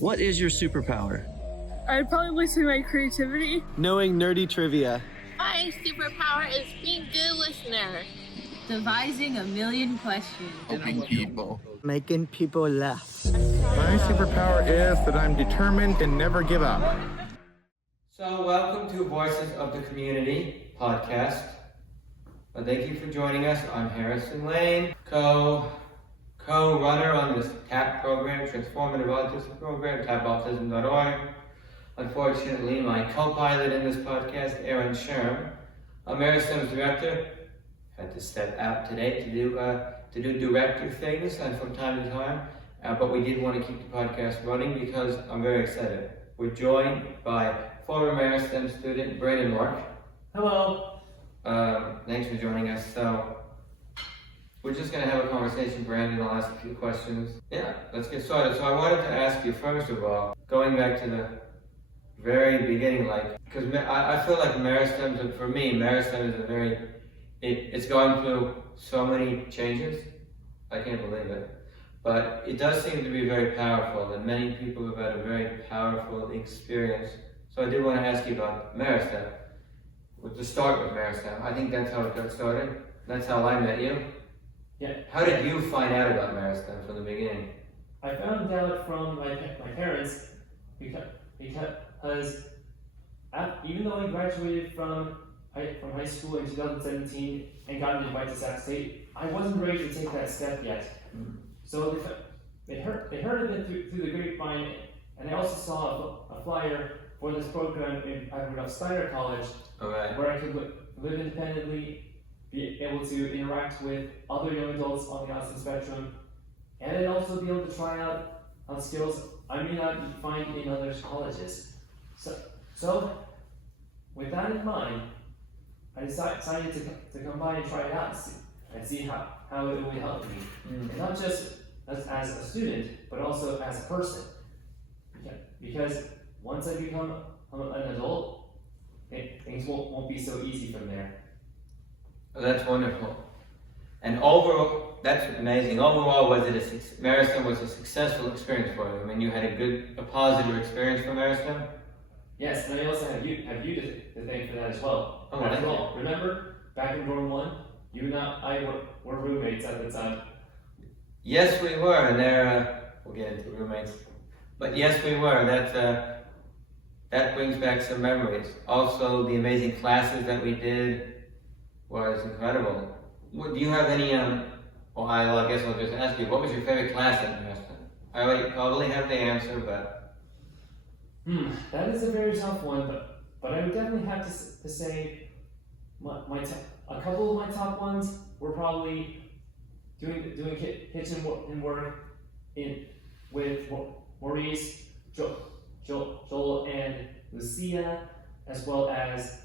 What is your superpower? I'd probably say my creativity. Knowing nerdy trivia. My superpower is being a good listener. Devising a million questions. Helping people. Making people laugh. My superpower is that I'm determined and never give up. So welcome to Voices of the Community podcast. Thank you for joining us. I'm Harrison Lane, co-runner on this TAP program, Transformative Autism Program, tapautism.org. Unfortunately, my co-pilot in this podcast, Aaron Sherm, Meristem's director, had to step out today to do director things and from time to time, but we did want to keep the podcast running because I'm very excited. We're joined by former Meristem student Brandon Mark. Hello. Thanks for joining us. So we're just going to have a conversation. Brandon, I'll ask a few questions. Yeah, let's get started. So I wanted to ask you first of all, going back to the very beginning, because I feel like Meristem, for me, Meristem is a very, it's gone through so many changes. I can't believe it. But it does seem to be very powerful, and many people have had a very powerful experience. So I did want to ask you about Meristem. To start with Meristem, I think that's how it got started. That's how I met you. Yeah. How did you find out about Meristem from the beginning? I found out from my parents because even though I graduated from high school in 2017 and got an invite to Sac State, I wasn't ready to take that step yet. So they heard of it through the grapevine, and I also saw a flyer for this program at Rudolph Steiner College, where I could live independently, be able to interact with other young adults on the autism spectrum, and then also be able to try out skills I may not find in other colleges. So with that in mind, I decided to come by and try it out and see how it would help me. And not just as a student, but also as a person. Because once I become an adult, things won't be so easy from there. Oh, that's wonderful. And overall, that's amazing. Overall, Meristem was a successful experience for you? I mean, you had a positive experience from Meristem? Yes, and I also have you to thank for that as well. Oh, After all, remember, back in dorm 1, you and I were roommates at the time. Yes, we were, and we'll get into roommates. But yes, we were. That brings back some memories. Also, the amazing classes that we did was incredible. Do you have any, I guess I'll just ask you, what was your favorite class at Meristem? I probably have the answer, but... That is a very tough one, but I would definitely have to say a couple of my top ones were probably doing kitchen work with Maurice, Joel, and Lucia, as well as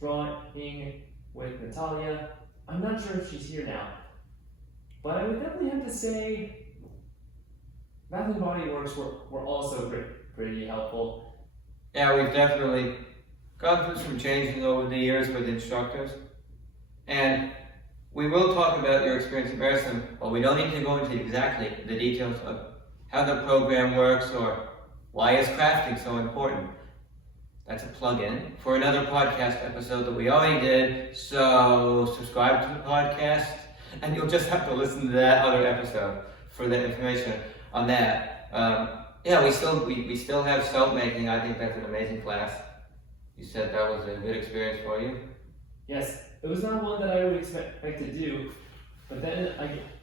drawing with Natalia. I'm not sure if she's here now, but I would definitely have to say Bath and Body Works were also pretty helpful. Yeah, we've definitely gone through some changes over the years with instructors, and we will talk about your experience at Meristem, but we don't need to go into exactly the details of how the program works or why is crafting so important. That's a plug-in for another podcast episode that we already did, so subscribe to the podcast, and you'll just have to listen to that other episode for the information on that. Yeah, we still have soap making. I think that's an amazing class. You said that was a good experience for you? Yes, it was not one that I would expect to do, but then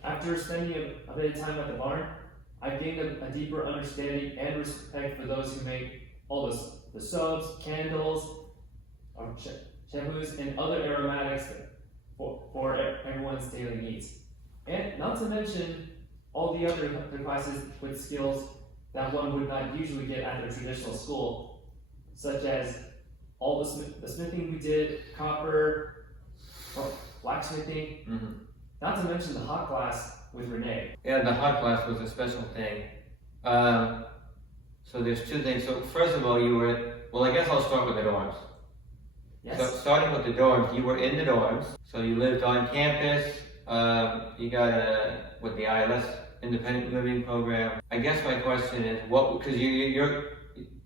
after spending a bit of time at the barn, I gained a deeper understanding and respect for those who make all the soaps, candles, shampoos, and other aromatics for everyone's daily needs. And not to mention all the other classes with skills that one would not usually get at a traditional school, such as all the smithing we did, copper, blacksmithing, not to mention the hot class with Renee. Yeah, the hot class was a special thing. So there's two things. So first of all, I guess I'll start with the dorms. Yes. So starting with the dorms, you were in the dorms, so you lived on campus, you got with the ILS independent living program. I guess my question is, because you're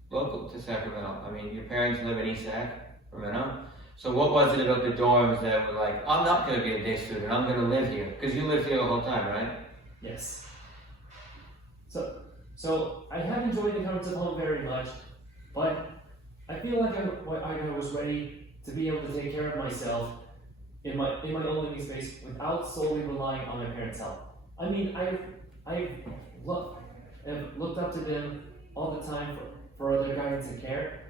local to Sacramento. I mean, your parents live in East Sacramento. So what was it about the dorms that were like, I'm not going to be a day student, I'm going to live here? Because you lived here the whole time, right? Yes. So I have enjoyed the comforts of home very much, but I feel like I was ready to be able to take care of myself in my own living space without solely relying on my parents' help. I mean, I've looked up to them all the time for their guidance and care,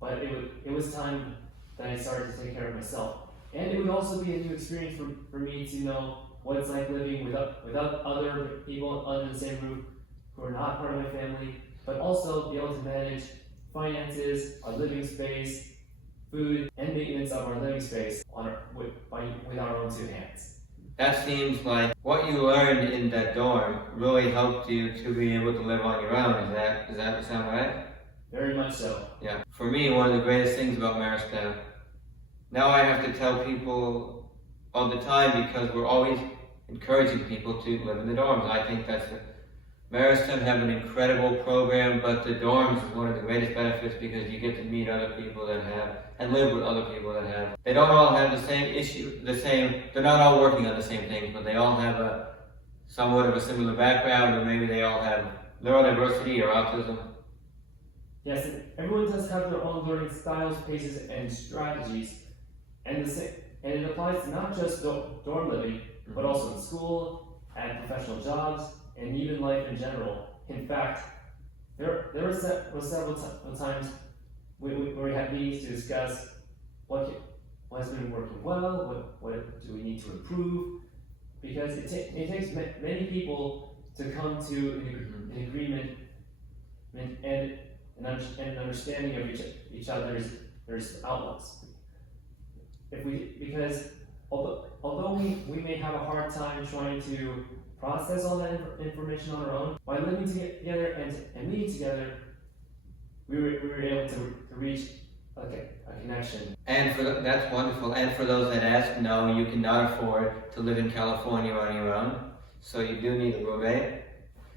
but it was time that I started to take care of myself. And it would also be a new experience for me to know what it's like living without other people under the same roof who are not part of my family, but also be able to manage finances, our living space, food, and maintenance of our living space with our own two hands. That seems like what you learned in that dorm really helped you to be able to live on your own. Does that sound right? Very much so. Yeah. For me, one of the greatest things about Meristem, now I have to tell people all the time because we're always encouraging people to live in the dorms. I think Meristem have an incredible program, but the dorms is one of the greatest benefits because you get to meet other people that have, and live with other people that have. They don't all have the same issue, they're not all working on the same things, but they all have somewhat of a similar background, or maybe they all have neurodiversity or autism. Yes, everyone does have their own learning styles, paces, and strategies, and it applies to not just dorm living, but also in school, at professional jobs, and even life in general. In fact, there were several times where we had meetings to discuss what has been working well, what do we need to improve, because it takes many people to come to an agreement and an understanding of each other's outlooks. Because although we may have a hard time trying to process all that information on our own, by living together and meeting together, we were able to reach a connection. And that's wonderful. And for those that ask, no, you cannot afford to live in California on your own, so you do need a roommate.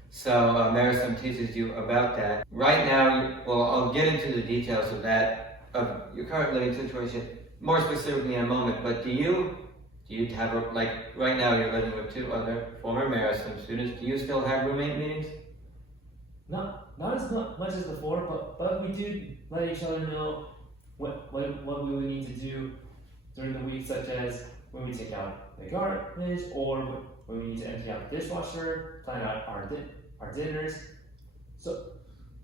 So Meristem teaches you about that. Right now, I'll get into the details of that, of your current living situation, more specifically in a moment, but do you have, right now you're living with two other former Meristem students, do you still have roommate meetings? Not as much as before, but we do let each other know what we would need to do during the week, such as when we take out the garbage, or when we need to empty out the dishwasher, plan out our dinners.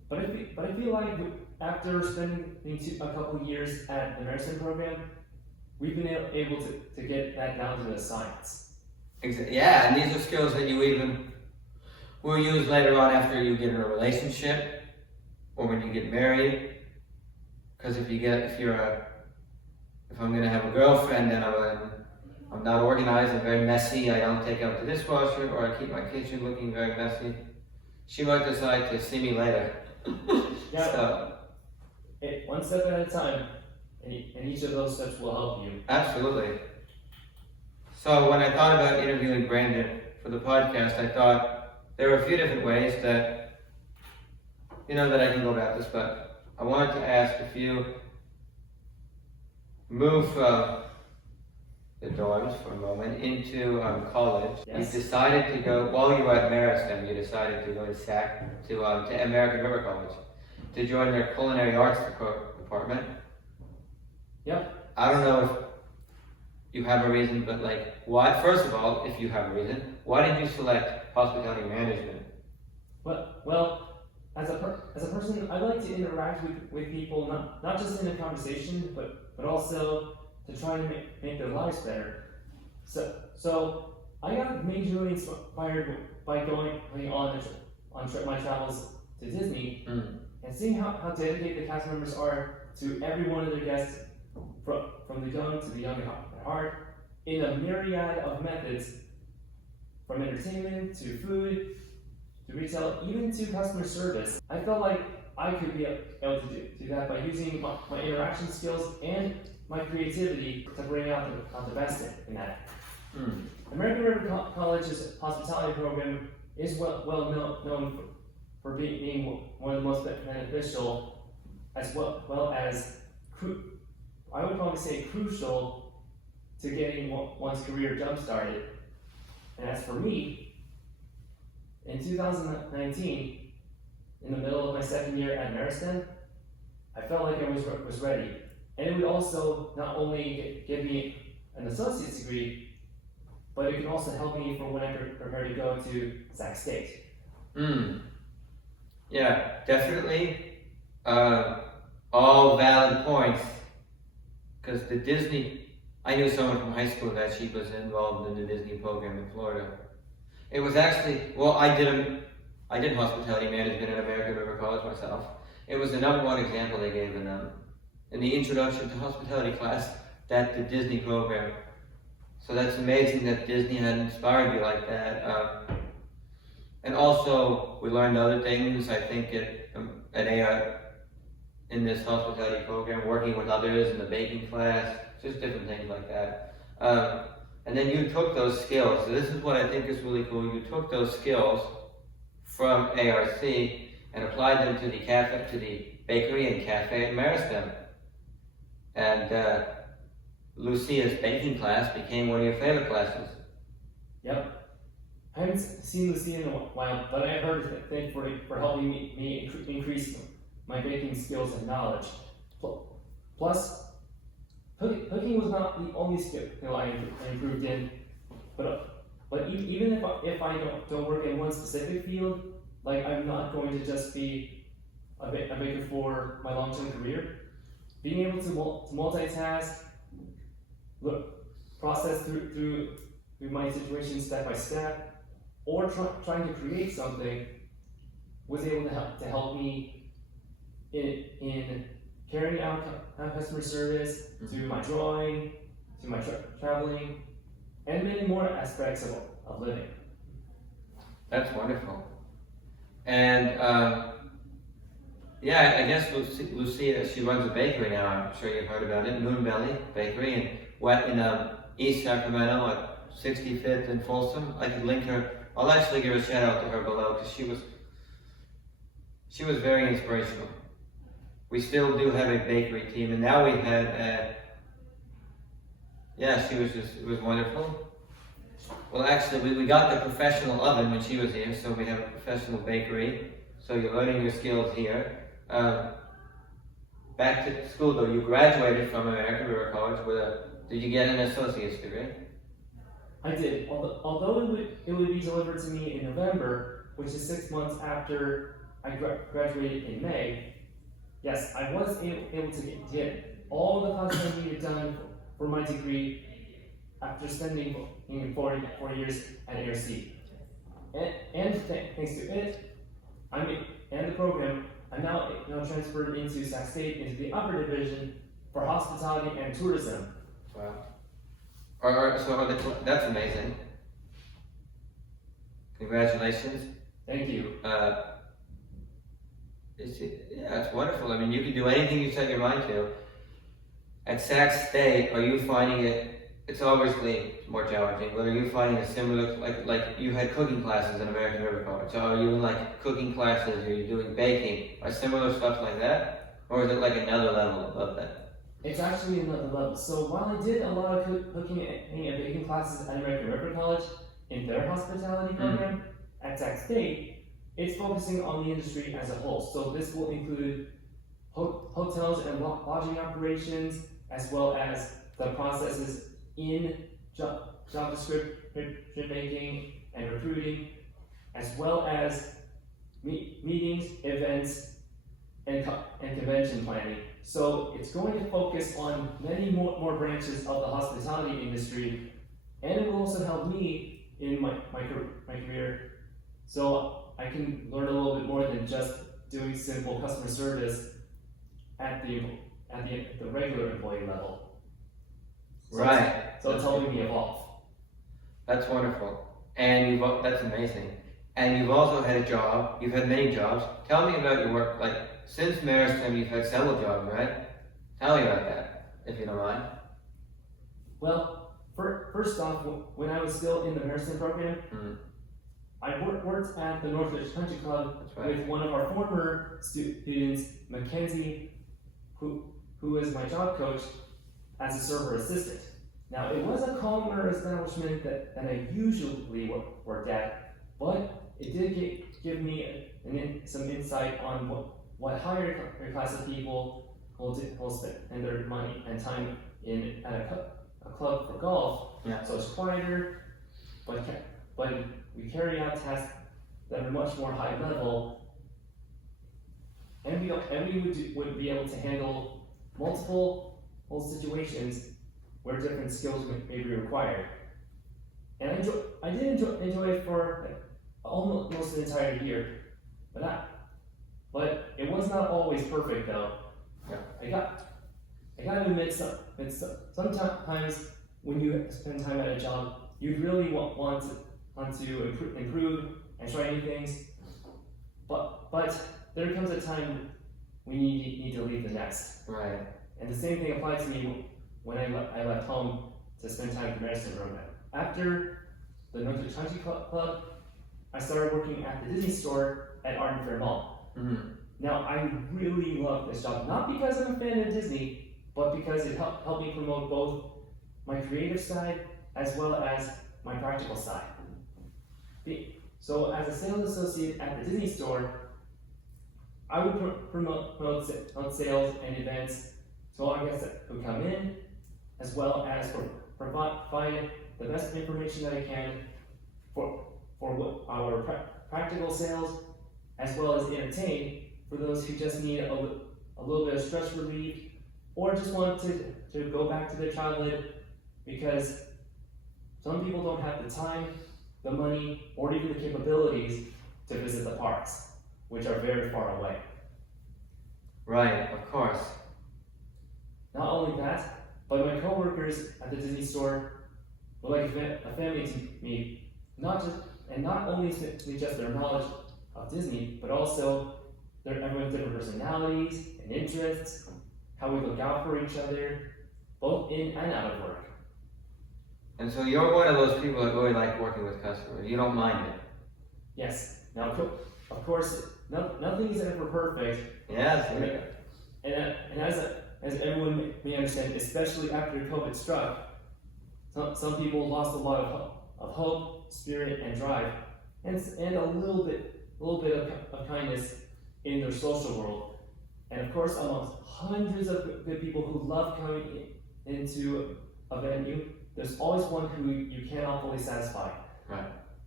But I feel like after spending a couple of years at the Meristem program, we've been able to get that down to a science. Yeah, and these are skills that you will use later on after you get in a relationship or when you get married. Because if I'm gonna have a girlfriend and I'm not organized, I'm very messy, I don't take out the dishwasher, or I keep my kitchen looking very messy, she might decide to see me later. Yeah. One step at a time. And each of those steps will help you. Absolutely. So when I thought about interviewing Brandon for the podcast, I thought there are a few different ways that I can go about this, but I wanted to ask if you move from the dorms for a moment into college. Yes. You decided to go, while you were at Meristem, you decided to go to American River College to join their culinary arts department. Yep. I don't know if you have a reason, but why? First of all, if you have a reason, why did you select hospitality management? Well, as a person, I like to interact with people, not just in a conversation, but also to try and make their lives better. So I got majorly inspired by going on my travels to Disney and seeing how dedicated the cast members are to every one of their guests, from the young to the young at heart, in a myriad of methods, from entertainment to food to retail, even to customer service. I felt like I could be able to do that by using my interaction skills and my creativity to bring out the best in that. American River College's hospitality program is well known for being one of the most beneficial, as well as I would probably say crucial to getting one's career jump started. And as for me, in 2019, in the middle of my second year at Meristem, I felt like I was ready. And it would also not only give me an associate's degree, but it can also help me for when I prepare to go to Sac State. Yeah, definitely. All valid points. Because the Disney, I knew someone from high school that she was involved in the Disney program in Florida. It was actually, well, I did hospitality management at American River College myself. It was the #1 example they gave in the introduction to hospitality class, that the Disney program. So that's amazing that Disney had inspired you like that. And also, we learned other things, I think, at AI, in this hospitality program, working with others in the baking class, just different things like that. And then you took those skills. So this is what I think is really cool. You took those skills from ARC and applied them to the bakery and cafe at Meristem. And Lucia's baking class became one of your favorite classes. Yep. I haven't seen Lucia in a while, but I heard her thank for helping me increase my baking skills and knowledge. Plus, cooking was not the only skill I improved in, but even if I don't work in one specific field, like I'm not going to just be a baker for my long-term career. Being able to multitask, process through my situation step by step, or trying to create something, was able to help me in carrying out customer service, to my drawing, to my traveling, and many more aspects of living. That's wonderful. And yeah, I guess Lucia, she runs a bakery now. I'm sure you've heard about it, Moonbelly Bakery in East Sacramento at 65th and Folsom. I could link her. I'll actually give a shout out to her below, because she was very inspirational. We still do have a bakery team, and now we had yeah, it was wonderful. Well, actually, we got the professional oven when she was here, so we have a professional bakery. So you're learning your skills here. Back to school though, you graduated from American River College did you get an associate's degree? I did, although it would be delivered to me in November, which is 6 months after I graduated in May. Yes, I was able to get all the classes I needed done for my degree after spending 4 years at ARC. And thanks to it, and the program, I'm now transferred into Sac State into the upper division for hospitality and tourism. Wow. That's amazing. Congratulations. Thank you. It's wonderful. I mean, you can do anything you set your mind to. At Sac State, are you finding it's obviously more challenging, but are you finding a similar, like you had cooking classes in American River College, so are you in like cooking classes, are you doing baking, or similar stuff like that? Or is it like another level above that? It's actually another level. So while I did a lot of cooking and baking classes at American River College in their hospitality program, at Sac State, it's focusing on the industry as a whole. So this will include hotels and lodging operations, as well as the processes in job description making and recruiting, as well as meetings, events, and convention planning. So it's going to focus on many more branches of the hospitality industry, and it will also help me in my career, so I can learn a little bit more than just doing simple customer service at the regular employee level. So Right. So it's helping me evolve. That's wonderful. And that's amazing. And you've also had a job, you've had many jobs. Tell me about your work, like, since Meristem you've had several jobs, right? Tell me about that, if you don't mind. Well, First off, when I was still in the Meristem program, I worked at the Northwich Country Club with one of our former students, Mackenzie, who was my job coach, as a server assistant. Now, it was a calmer establishment than I usually worked at, but it did give me some insight on what higher class of people will spend their money and time in at a club for golf. Yeah. So it's quieter, but we carry out tasks that are much more high level, and we would be able to handle multiple situations where different skills may be required. And I did enjoy it for almost the entire year, but it was not always perfect though. Yeah. I got to admit, sometimes when you spend time at a job, you really want to improve and try new things, but there comes a time when you need to leave the nest. Right. And the same thing applied to me when I left home to spend time at the Meristem program. After the Northwich Country Club, I started working at the Disney store at Arden Fair Mall. Now, I really love this job, not because I'm a fan of Disney, but because it helped me promote both my creative side as well as my practical side. So as a sales associate at the Disney store, I would promote sales and events to all our guests who come in, as well as provide the best information that I can for our practical sales, as well as entertain for those who just need a little bit of stress relief, or just want to go back to their childhood, because some people don't have the time, the money, or even the capabilities to visit the parks, which are very far away. Right, of course. Not only that, but my coworkers at the Disney store were like a family to me, not only just their knowledge of Disney, but also everyone's different personalities and interests, how we look out for each other, both in and out of work. And so you're one of those people that really like working with customers. You don't mind it. Yes. Now, of course, nothing is ever perfect. Yes. And as everyone may understand, especially after COVID struck, some people lost a lot of hope, spirit, and drive, and a little bit of kindness in their social world. And of course, amongst hundreds of good people who love coming into a venue, there's always one who you cannot fully satisfy. Right.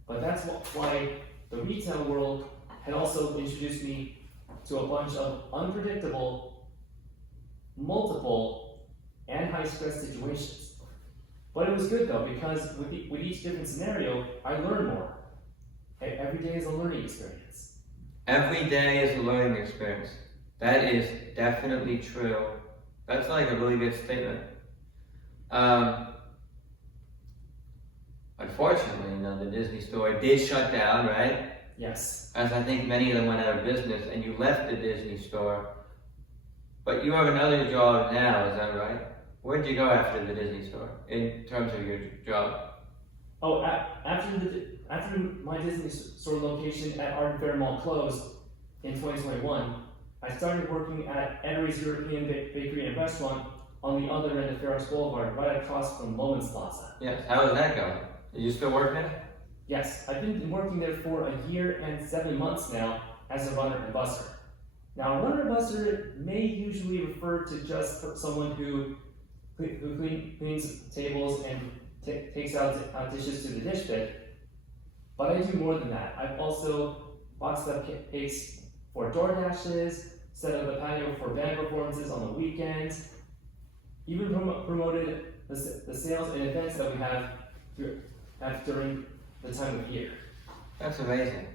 But that's why the retail world had also introduced me to a bunch of unpredictable, multiple, and high-stress situations. But it was good though, because with each different scenario, I learned more. Every day is a learning experience. Every day is a learning experience. That is definitely true. That's like a really good statement. Unfortunately, the Disney store did shut down, right? Yes. As I think many of them went out of business, and you left the Disney store. But you have another job now, is that right? Where'd you go after the Disney store, in terms of your job? Oh, after my Disney store location at Arden Fair Mall closed in 2021, I started working at Eatery's European Bakery and Restaurant on the other end of Ferris Boulevard, right across from Loman's Plaza. Yes, how is that going? Are you still working there? Yes, I've been working there for a year and 7 months now as a runner and busser. Now, a runner and busser may usually refer to just someone who cleans tables and takes out dishes to the dish pit, but I do more than that. I've also boxed up cakes for DoorDashes, set up the patio for band performances on the weekends, even promoted the sales and events that we have during the time of year. That's amazing.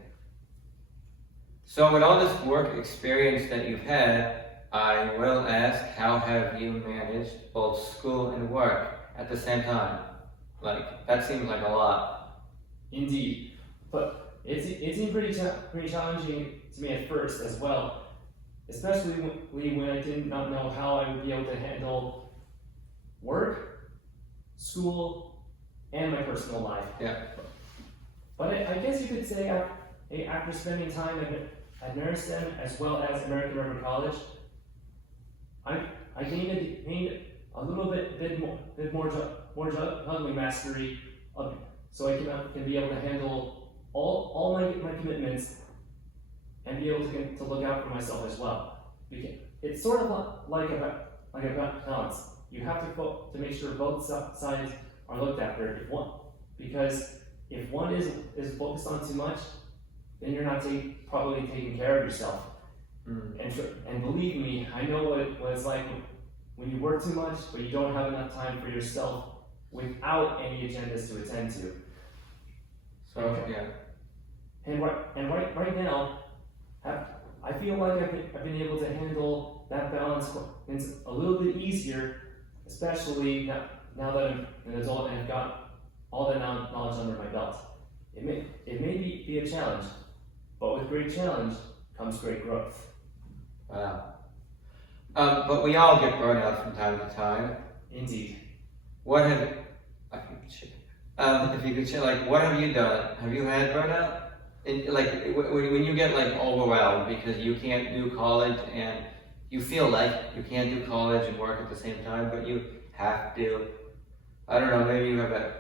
So with all this work experience that you've had, I will ask, how have you managed both school and work at the same time? Like, that seems like a lot. Indeed, but it seemed pretty challenging to me at first as well, especially when I did not know how I would be able to handle work, school, and my personal life. Yeah. But I guess you could say after spending time at Meristem as well as American River College, I gained a little bit more juggling mastery so I can be able to handle all my commitments and be able to look out for myself as well. It's sort of like a balance. You have to make sure both sides are looked after. Because if one is focused on too much, then you're not probably taking care of yourself. And believe me, I know what it's like when you work too much, but you don't have enough time for yourself without any agendas to attend to. So yeah. And right now, I feel like I've been able to handle that balance a little bit easier, especially now that I'm an adult and have got all that knowledge under my belt. It may be a challenge, but with great challenge comes great growth. Wow. But we all get burned out from time to time. Indeed. What have if you could share, like, what have you done? Have you had burnout? When you get like overwhelmed because you can't do college and you feel like you can't do college and work at the same time, but you have to. I don't know. Maybe you have a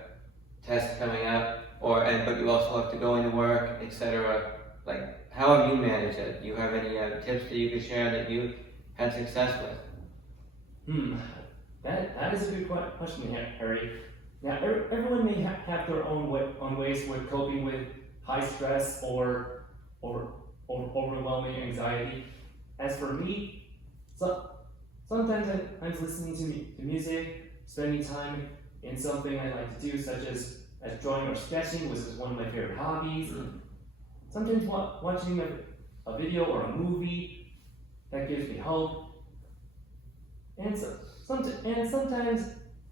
test coming up, but you also have to go into work, etc. Like, how have you managed it? Do you have any tips that you could share that you had success with? That is a good question, Harry. Now, everyone may have their own ways with coping with high stress or overwhelming anxiety. As for me, sometimes I'm listening to music, spending time in something I like to do, such as drawing or sketching, which is one of my favorite hobbies. Sometimes watching a video or a movie that gives me hope. And sometimes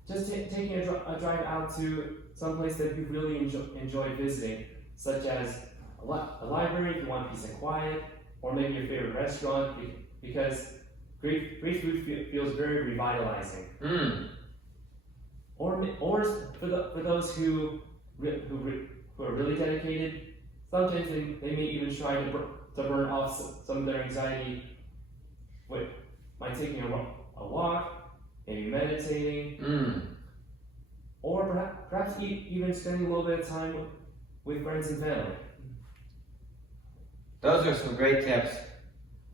just taking a drive out to some place that you really enjoy visiting, such as a library if you want peace and quiet, or maybe your favorite restaurant, because great food feels very revitalizing. Or for those who are really dedicated, sometimes they may even try to burn off some of their anxiety by taking a walk, maybe meditating, or perhaps even spending a little bit of time with friends and family. Those are some great tips.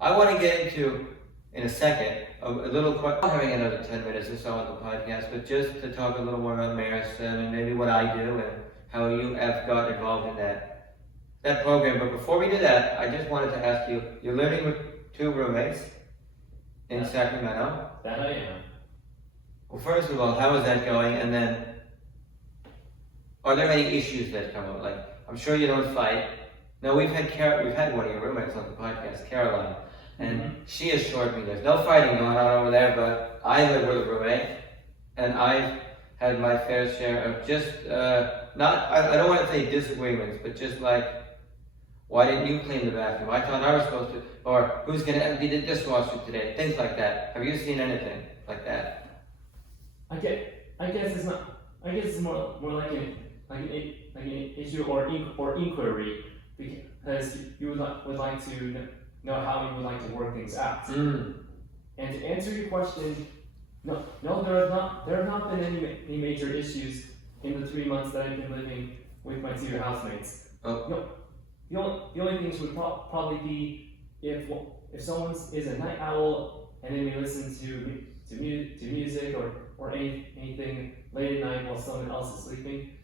I want to get into, in a second, a little question. Having another 10 minutes or so on the podcast, but just to talk a little more about Meristem and maybe what I do and how you have got involved in that program. But before we do that, I just wanted to ask you, you're living with 2 roommates in Sacramento. That I am. Well, first of all, how is that going? And then, are there any issues that come up? Like, I'm sure you don't fight. No, we've had one of your roommates on the podcast, Caroline, and she assured me there's no fighting going on over there, but I live with a roommate, and I've had my fair share of just, I don't want to say disagreements, but just like, why didn't you clean the bathroom? I thought I was supposed to, or who's going to empty the dishwasher today? Things like that. Have you seen anything like that? I guess it's more like an issue or inquiry, because you would like to know how you would like to work things out. And to answer your question, no, there have not been any major issues in the 3 months that I've been living with my 2 housemates. Oh. No, the only things would probably be if someone is a night owl and then they listen to music or anything late at night while someone else is sleeping.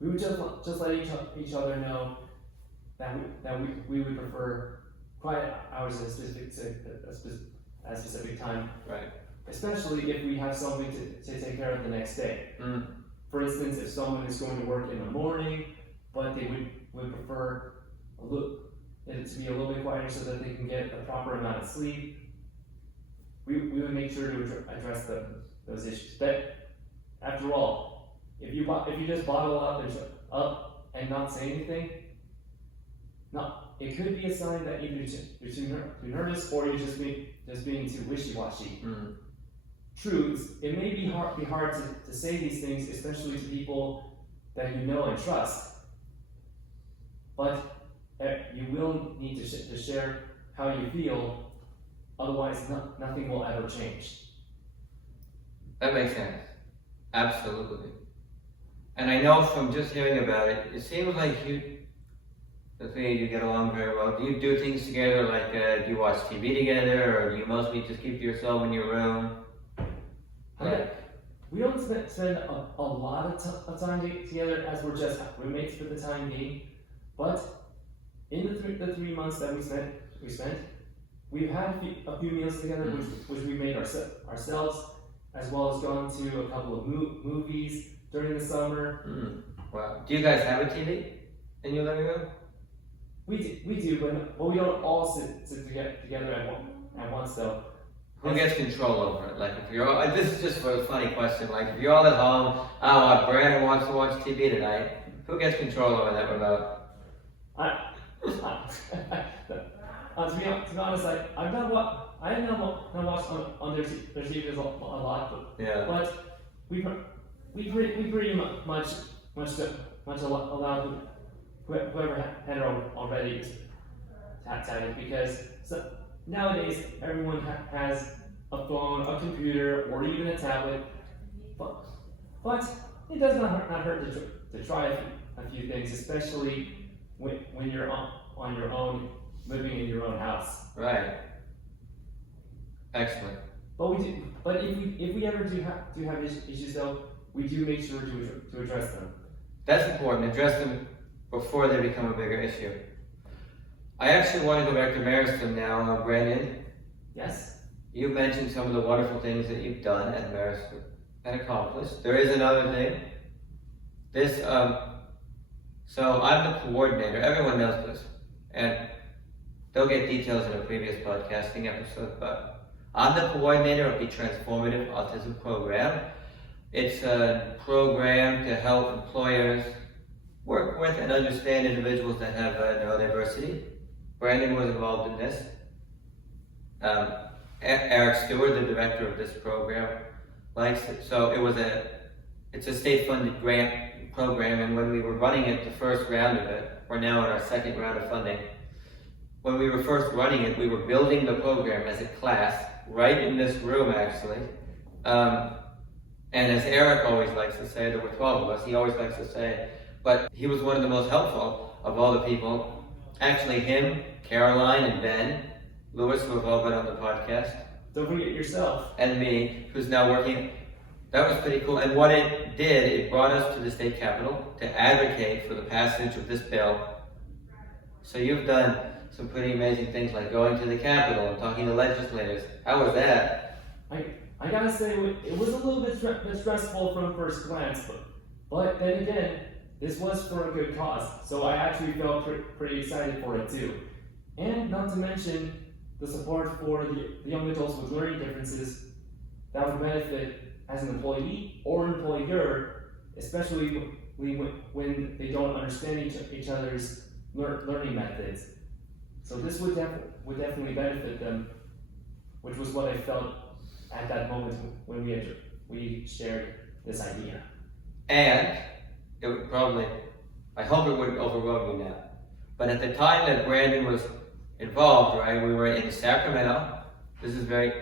We would just let each other know that we would prefer quiet hours at a specific time. Right. Especially if we have something to take care of the next day. For instance, if someone is going to work in the morning, but they would prefer it to be a little bit quieter so that they can get a proper amount of sleep, we would make sure to address those issues. But after all, if you just bottle up and not say anything, it could be a sign that either you're too nervous or you're just being too wishy-washy. Mm. True, it may be hard to say these things, especially to people that you know and trust. But you will need to share how you feel, otherwise nothing will ever change. That makes sense. Absolutely. And I know from just hearing about it, it seems like the three of you get along very well. Do you do things together, like do you watch TV together, or do you mostly just keep to yourself in your room? We don't spend a lot of time together, as we're just roommates for the time being. But in the 3 months that we spent, we've had a few meals together, which we made ourselves, as well as gone to a couple of movies during the summer. Wow. Do you guys have a TV in your living room? We do, but we don't all sit together at once though. Who gets control over it? Like, if you're all, this is just for a funny question. Like, if you're all at home, Brandon wants to watch TV tonight. Who gets control over that remote? To be honest, I have not watched on their TV a lot, but we pretty much allowed whoever had it already to have it, because nowadays everyone has a phone, a computer, or even a tablet. But it does not hurt to try a few things, especially when you're on your own, living in your own house. Right. Excellent. But if we ever do have issues though, we do make sure to address them. That's important. Address them before they become a bigger issue. I actually want to go back to Meristem now, Brandon. Yes? You mentioned some of the wonderful things that you've done at Meristem and accomplished. There is another thing. So I'm the coordinator. Everyone knows this. And they'll get details in a previous podcasting episode, but I'm the coordinator of the Transformative Autism Program. It's a program to help employers work with and understand individuals that have neurodiversity. Brandon was involved in this. Eric Stewart, the director of this program, likes it. So it's a state-funded grant program, and when we were running it, the first round of it, we're now in our second round of funding. When we were first running it, we were building the program as a class, right in this room actually. And as Eric always likes to say, there were 12 of us, he always likes to say, but he was one of the most helpful of all the people. Actually him, Caroline, and Ben, Lewis, who have all been on the podcast. Don't forget yourself. And me, who's now working. That was pretty cool. And what it did, it brought us to the state capitol to advocate for the passage of this bill. So you've done some pretty amazing things, like going to the capitol and talking to legislators. How was that? I gotta say, it was a little bit stressful from first glance, but then again, this was for a good cause, so I actually felt pretty excited for it too. And not to mention the support for the young adults with learning differences that would benefit as an employee or employer, especially when they don't understand each other's learning methods. So this would definitely benefit them, which was what I felt at that moment when we shared this idea. And it would probably, I hope it wouldn't overwhelm you now, but at the time that Brandon was involved, right, we were in Sacramento. This is very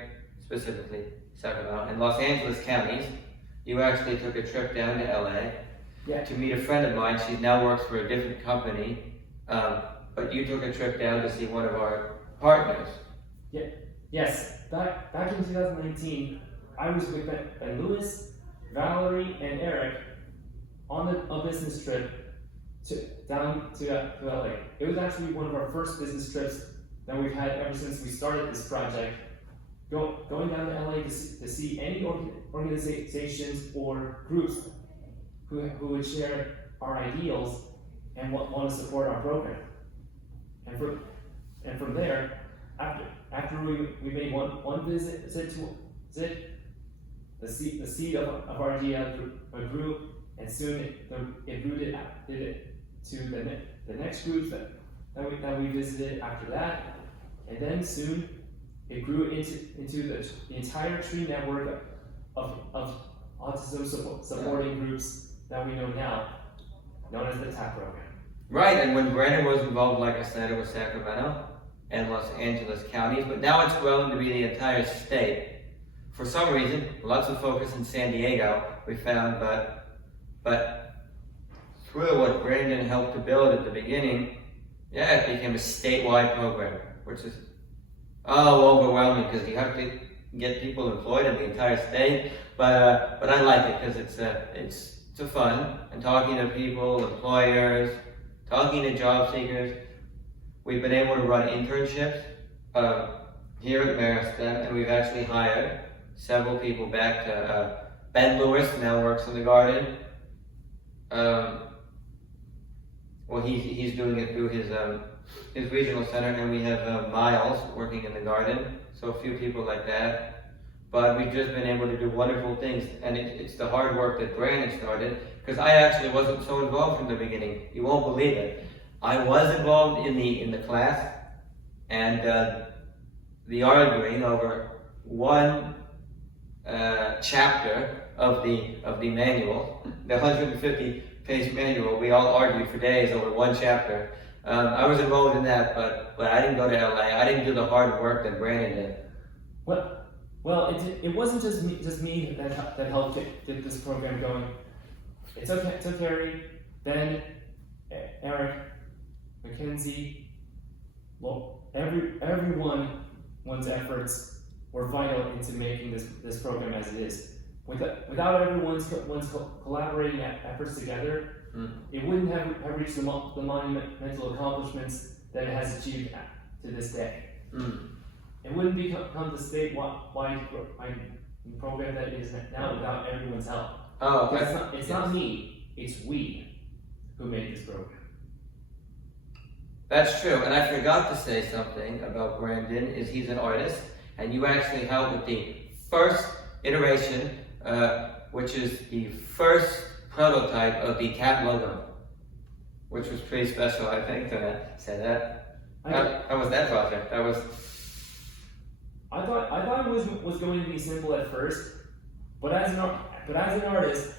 specifically Sacramento, and Los Angeles counties. You actually took a trip down to LA to meet a friend of mine. She now works for a different company, but you took a trip down to see one of our partners. Yes, back in 2019, I was with Ben Lewis, Valerie, and Eric on a business trip down to LA. It was actually one of our first business trips that we've had ever since we started this project. Going down to LA to see any organizations or groups who would share our ideals and want to support our program. And from there, after we made one visit to the seed of our idea grew, and soon it rooted to the next groups that we visited after that, and then soon it grew into the entire tree network of autism supporting groups that we know now. known as the TAP program. Right, and when Brandon was involved, like I said, it was Sacramento and Los Angeles counties, but now it's grown to be the entire state. For some reason, lots of focus in San Diego, we found, but through what Brandon helped to build at the beginning, yeah, it became a statewide program, which is overwhelming because you have to get people employed in the entire state. But I like it because it's fun and talking to people, employers, talking to job seekers. We've been able to run internships here at Meristem, and we've actually hired several people back to Ben Lewis now works in the garden. Well, he's doing it through his regional center, and we have Miles working in the garden. So a few people like that. But we've just been able to do wonderful things, and it's the hard work that Brandon started. Because I actually wasn't so involved from the beginning. You won't believe it. I was involved in the class, and the arguing over one chapter of the manual, the 150-page manual. We all argued for days over one chapter. I was involved in that, but I didn't go to LA. I didn't do the hard work that Brandon did. Well, it wasn't just me that helped get this program going. It took Harry, Ben, Eric, Mackenzie. Well, everyone's efforts were vital into making this program as it is. Without everyone's collaborating efforts together, it wouldn't have reached the monumental accomplishments that it has achieved to this day. It wouldn't become the statewide program that it is now without everyone's help. Oh, okay. It's not me, it's we who made this program. That's true, and I forgot to say something about Brandon, is he's an artist, and you actually helped with the first iteration, which is the first prototype of the TAP logo, which was pretty special, I think, to say that. How was that project? I thought it was going to be simple at first, but as an artist,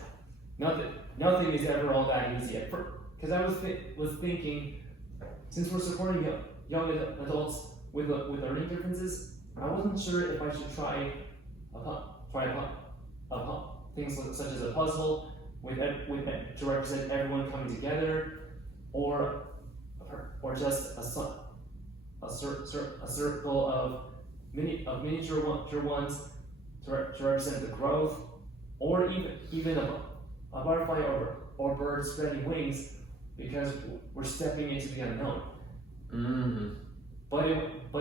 nothing is ever all that easy. Because I was thinking, since we're supporting young adults with learning differences, I wasn't sure if I should try things such as a puzzle to represent everyone coming together, or just a circle of miniature ones to represent the growth, or even a butterfly or bird spreading wings, because we're stepping into the unknown. But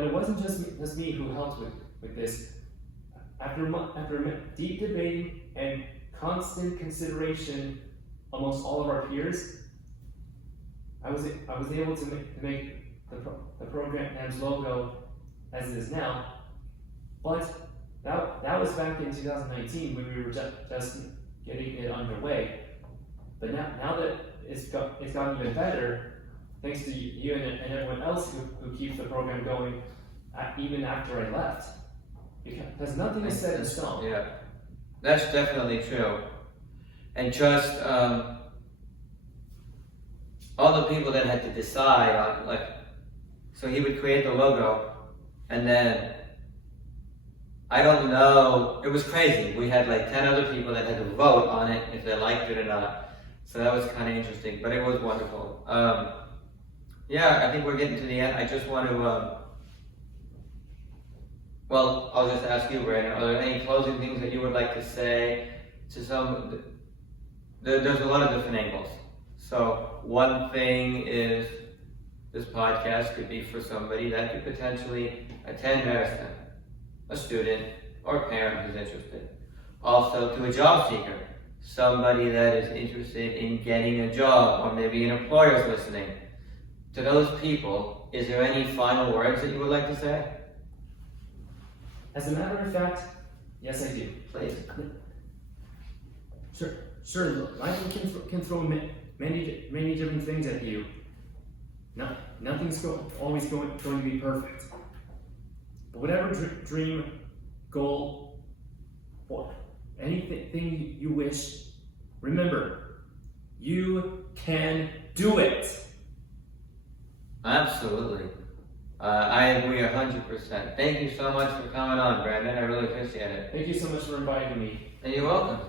it wasn't just me who helped with this. After deep debating and constant consideration amongst all of our peers, I was able to make the program's logo as it is now. But that was back in 2019 when we were just getting it underway. But now that it's gotten even better, thanks to you and everyone else who keeps the program going even after I left. Because nothing is set in stone. Yeah, that's definitely true. And just all the people that had to decide on, so he would create the logo, and then I don't know, it was crazy. We had 10 other people that had to vote on it if they liked it or not. So that was kind of interesting, but it was wonderful. Yeah, I think we're getting to the end. I just want to, I'll just ask you, Brandon, are there any closing things that you would like to say to some? There's a lot of different angles. So one thing is this podcast could be for somebody that could potentially attend Meristem, a student or a parent who's interested. Also to a job seeker, somebody that is interested in getting a job, or maybe an employer's listening. To those people, is there any final words that you would like to say? As a matter of fact, yes, I do. Please. Sure. Life can throw many different things at you. Nothing's always going to be perfect. But whatever dream, goal, or anything you wish, remember, You can do it. Absolutely. I agree 100%. Thank you so much for coming on, Brandon. I really appreciate it. Thank you so much for inviting me. And you're welcome.